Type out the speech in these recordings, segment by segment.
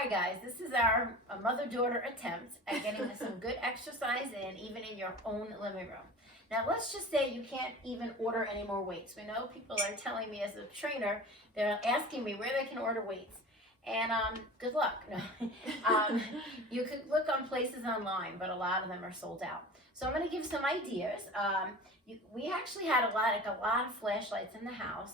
Hi guys, this is our mother-daughter attempt at getting some good exercise in, even in your own living room. Now let's just say you can't even order any more weights. We know people are telling me as a trainer, they're asking me where they can order weights. And good luck. No. You could look on places online, but a lot of them are sold out. So I'm going to give some ideas. We actually had a lot of flashlights in the house.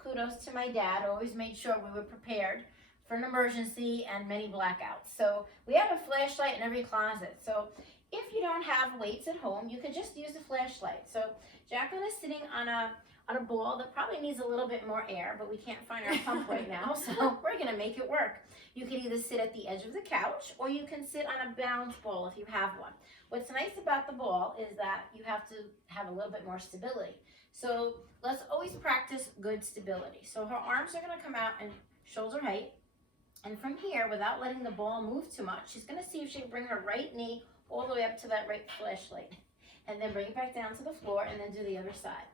Kudos to my dad, always made sure we were prepared for an emergency and many blackouts. So we have a flashlight in every closet. So if you don't have weights at home, you could just use a flashlight. So Jacqueline is sitting on a ball that probably needs a little bit more air, but we can't find our pump right now, so we're gonna make it work. You can either sit at the edge of the couch or you can sit on a balance ball if you have one. What's nice about the ball is that you have to have a little bit more stability. So let's always practice good stability. So her arms are gonna come out in shoulder height. And from here, without letting the ball move too much, she's gonna see if she can bring her right knee all the way up to that right flashlight. And then bring it back down to the floor and then do the other side.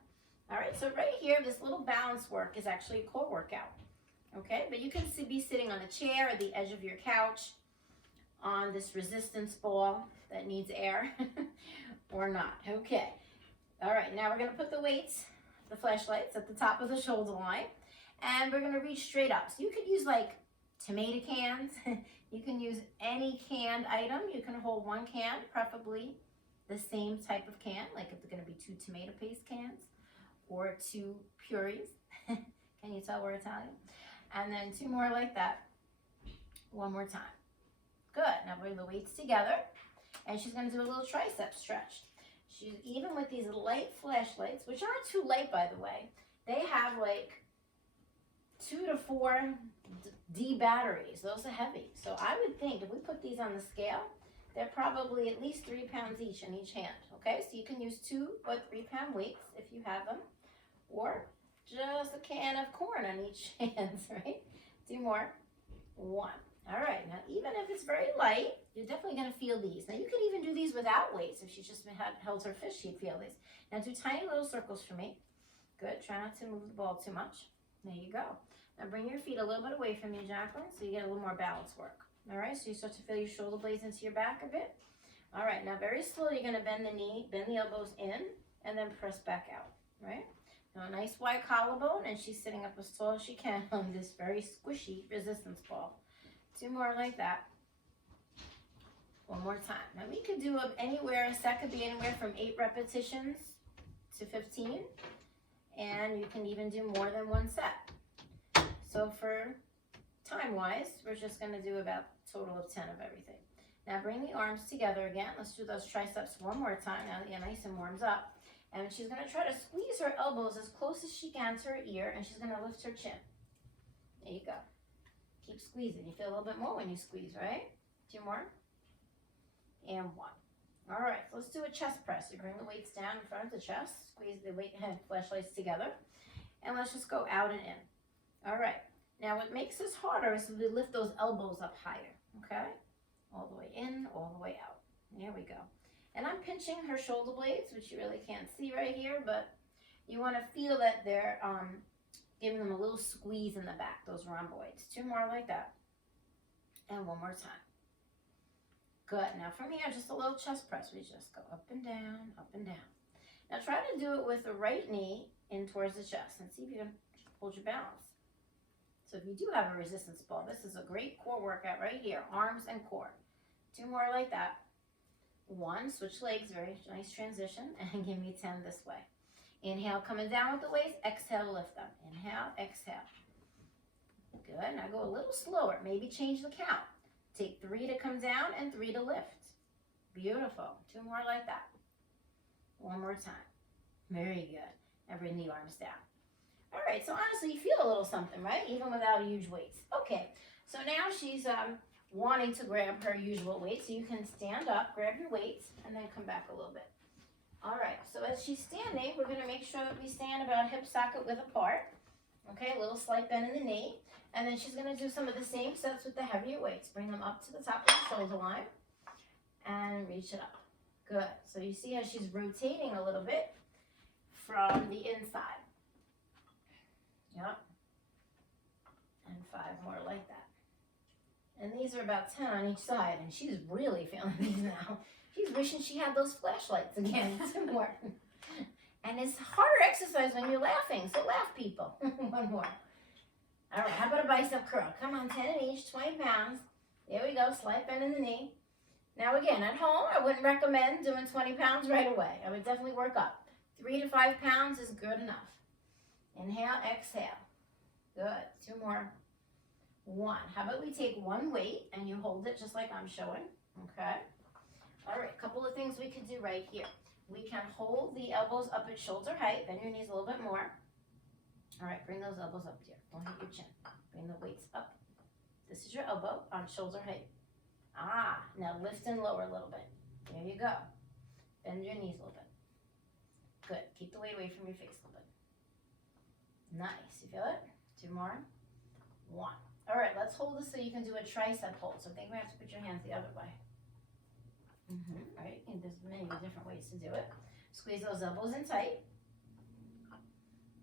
All right, so right here, this little balance work is actually a core workout. Okay, but you can be sitting on a chair or the edge of your couch on this resistance ball that needs air or not. Okay, all right, now we're gonna put the weights, the flashlights at the top of the shoulder line, and we're gonna reach straight up. So you could use like tomato cans. You can use any canned item. You can hold one can, preferably the same type of can, like if they're gonna be 2 tomato paste cans or 2 purees. Can you tell we're Italian? And then 2 more like that. One more time. Good, now bring the weights together and she's gonna do a little tricep stretch. She's even with these light flashlights, which aren't too light by the way, they have like 2 to 4 D batteries. Those are heavy. So I would think if we put these on the scale, they're probably at least 3 pounds each in each hand. Okay, so you can use 2 or 3 pound weights if you have them, or just a can of corn on each hand, right? 2 more. 1. All right, now even if it's very light, you're definitely gonna feel these. Now you could even do these without weights. If she just held her fist, she'd feel these. Now do tiny little circles for me. Good, try not to move the ball too much. There you go. Now bring your feet a little bit away from you, Jacqueline, so you get a little more balance work. All right, so you start to feel your shoulder blades into your back a bit. All right, now very slowly you're gonna bend the knee, bend the elbows in, and then press back out, right? Now a nice wide collarbone, and she's sitting up as tall as she can on this very squishy resistance ball. 2 more like that. 1 more time. Now we could do anywhere, a set could be anywhere from 8 repetitions to 15, and you can even do more than 1 set. So for time-wise, we're just gonna do about a total of 10 of everything. Now bring the arms together again. Let's do those triceps one more time now that you're nice and warmed up. And she's gonna try to squeeze her elbows as close as she can to her ear, and she's gonna lift her chin. There you go. Keep squeezing. You feel a little bit more when you squeeze, right? 2 more. And 1. All right, so let's do a chest press. You bring the weights down in front of the chest, squeeze the weight and flashlights together, and let's just go out and in. All right, now what makes this harder is we lift those elbows up higher, okay? All the way in, all the way out. There we go. And I'm pinching her shoulder blades, which you really can't see right here, but you want to feel that they're giving them a little squeeze in the back, those rhomboids. 2 more like that. And 1 more time. Good. Now from here, just a little chest press. We just go up and down, up and down. Now try to do it with the right knee in towards the chest and see if you can hold your balance. So if you do have a resistance ball, this is a great core workout right here, arms and core. 2 more like that. 1, switch legs, very nice transition, and give me 10 this way. Inhale, coming down with the waist, exhale, lift them. Inhale, exhale. Good, now go a little slower, maybe change the count. Take 3 to come down and 3 to lift. Beautiful, 2 more like that. 1 more time. Very good, and bring the arms down. All right, so honestly, you feel a little something, right? Even without huge weights. Okay, so now she's wanting to grab her usual weight, so you can stand up, grab your weights, and then come back a little bit. All right, so as she's standing, we're gonna make sure that we stand about hip socket width apart. Okay, a little slight bend in the knee. And then she's gonna do some of the same sets with the heavier weights. Bring them up to the top of the shoulder line and reach it up. Good, so you see how she's rotating a little bit from the inside. Yep. And 5 more like that. And these these are about 10 on each side, and she's really feeling these now. She's wishing she had those flashlights again. 2 more. And it's harder exercise when you're laughing, so laugh, people. 1 more. All right, how about a bicep curl? Come on, 10 in each, 20 pounds. There we go, slight bend in the knee. Now again, at home, I wouldn't recommend doing 20 pounds right away. I would definitely work up. 3 to 5 pounds is good enough. Inhale, exhale. Good, 2 more. 1. How about we take 1 weight and you hold it just like I'm showing, okay? All right, a couple of things we could do right here. We can hold the elbows up at shoulder height, bend your knees a little bit more. All right, bring those elbows up, dear. Don't hit your chin. Bring the weights up. This is your elbow on shoulder height. Ah, now lift and lower a little bit. There you go. Bend your knees a little bit. Good. Keep the weight away from your face a little bit. Nice. You feel it? 2 more. 1. All right, let's hold this so you can do a tricep hold. So think we have to put your hands the other way. Right? And there's many different ways to do it. Squeeze those elbows in tight.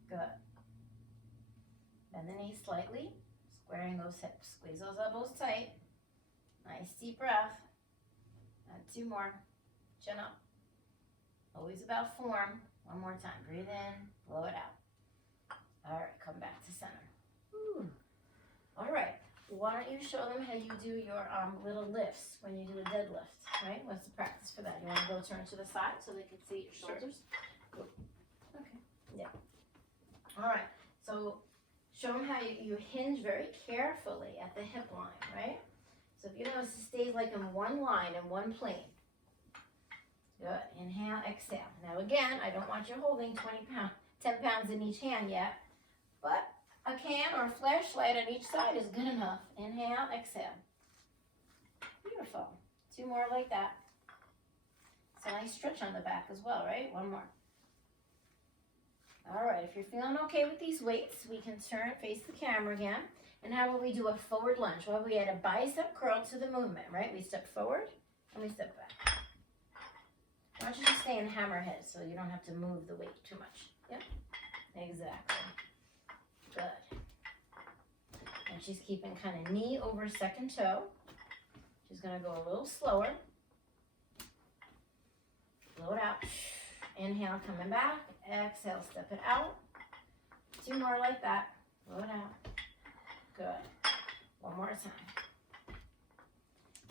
Good. Bend the knees slightly, squaring those hips. Squeeze those elbows tight. Nice deep breath. And 2 more. Chin up. Always about form. 1 more time. Breathe in, blow it out. All right, come back to center. Whew. All right. Why don't you show them how you do your little lifts when you do a deadlift, right? What's the practice for that? You want to go turn to the side so they can see your shoulders? Sure. Okay. Yeah. All right. So show them how you hinge very carefully at the hip line, right? So if you notice, it stays like in 1 line and 1 plane. Good. Inhale, exhale. Now again, I don't want you holding 10 pounds in each hand yet, but a can or a flashlight on each side is good enough. Inhale, exhale. Beautiful. 2 more like that. It's a nice stretch on the back as well, right? 1 more. All right, if you're feeling okay with these weights, we can turn, face the camera again. And how will we do a forward lunge? Well, we add a bicep curl to the movement, right? We step forward and we step back. I want you to stay in hammerhead so you don't have to move the weight too much. Yep, exactly. Good. And she's keeping kind of knee over second toe. She's going to go a little slower. Blow it out. Inhale, coming back. Exhale, step it out. 2 more like that. Blow it out. Good. 1 more time.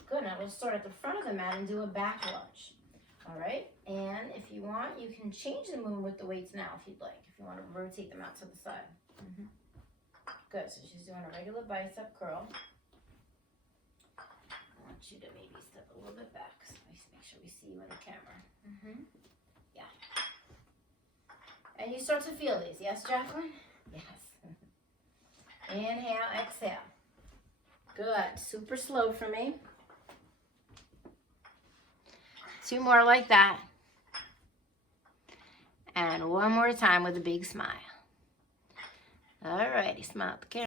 Good. Now we'll start at the front of the mat and do a back lunge. All right. And if you want, you can change the movement with the weights now if you'd like. If you want to rotate them out to the side. Good. So she's doing a regular bicep curl. I want you to maybe step a little bit back so we make sure we see you in the camera. Yeah. And you start to feel these. Yes, Jacqueline? Yes. Inhale, exhale. Good. Super slow for me. 2 more like that. And 1 more time with a big smile. All righty, smile at the camera.